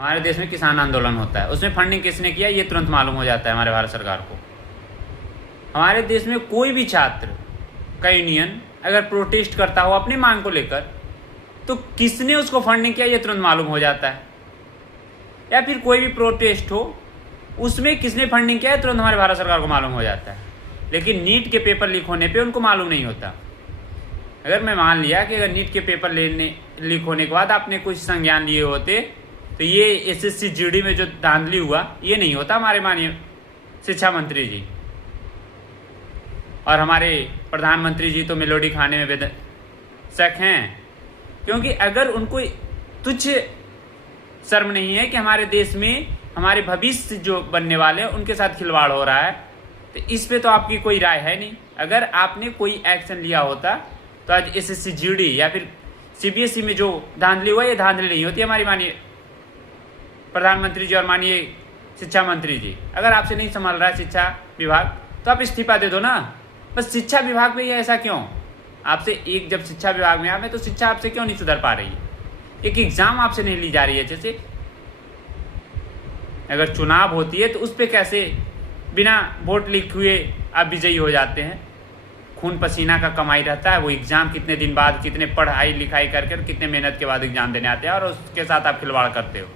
हमारे देश में किसान आंदोलन होता है, उसमें फंडिंग किसने किया ये तुरंत मालूम हो जाता है हमारे भारत सरकार को। हमारे देश में कोई भी छात्र का यूनियन अगर प्रोटेस्ट करता हो अपनी मांग को लेकर तो किसने उसको फंडिंग किया ये तुरंत मालूम हो जाता है। या फिर कोई भी प्रोटेस्ट हो उसमें किसने फंडिंग किया है तुरंत हमारे भारत सरकार को मालूम हो जाता है। लेकिन नीट के पेपर लीक होने पे उनको मालूम नहीं होता। अगर मैं मान लिया कि अगर नीट के पेपर लीक होने के बाद आपने कुछ संज्ञान लिए होते तो ये एसएससी जीडी में जो धांधली हुआ ये नहीं होता। हमारे माननीय शिक्षा मंत्री जी और हमारे प्रधानमंत्री जी तो मेलोडी खाने में बेशक हैं, क्योंकि अगर उनको तुच्छ शर्म नहीं है कि हमारे देश में हमारे भविष्य जो बनने वाले हैं उनके साथ खिलवाड़ हो रहा है, तो इस पे तो आपकी कोई राय है नहीं। अगर आपने कोई एक्शन लिया होता तो आज एसएससी जीडी या फिर सीबीएसई में जो धांधली हुआ ये धांधली नहीं होती। हमारी माननीय प्रधानमंत्री जी और माननीय शिक्षा मंत्री जी, अगर आपसे नहीं संभाल रहा है शिक्षा विभाग तो आप इस्तीफा दे दो ना। बस शिक्षा विभाग में ही ऐसा क्यों? आपसे एक जब शिक्षा विभाग में आप हैं तो शिक्षा आपसे क्यों नहीं सुधर पा रही है? एक एग्जाम आपसे नहीं ली जा रही है अच्छे से। अगर चुनाव होती है तो उस पर कैसे बिना वोट लीक हुए आप विजयी हो जाते हैं? खून पसीना का कमाई रहता है। वो एग्जाम कितने दिन बाद, कितने पढ़ाई लिखाई करके, कितने मेहनत के बाद एग्जाम देने आते हैं और उसके साथ आप खिलवाड़ करते हो।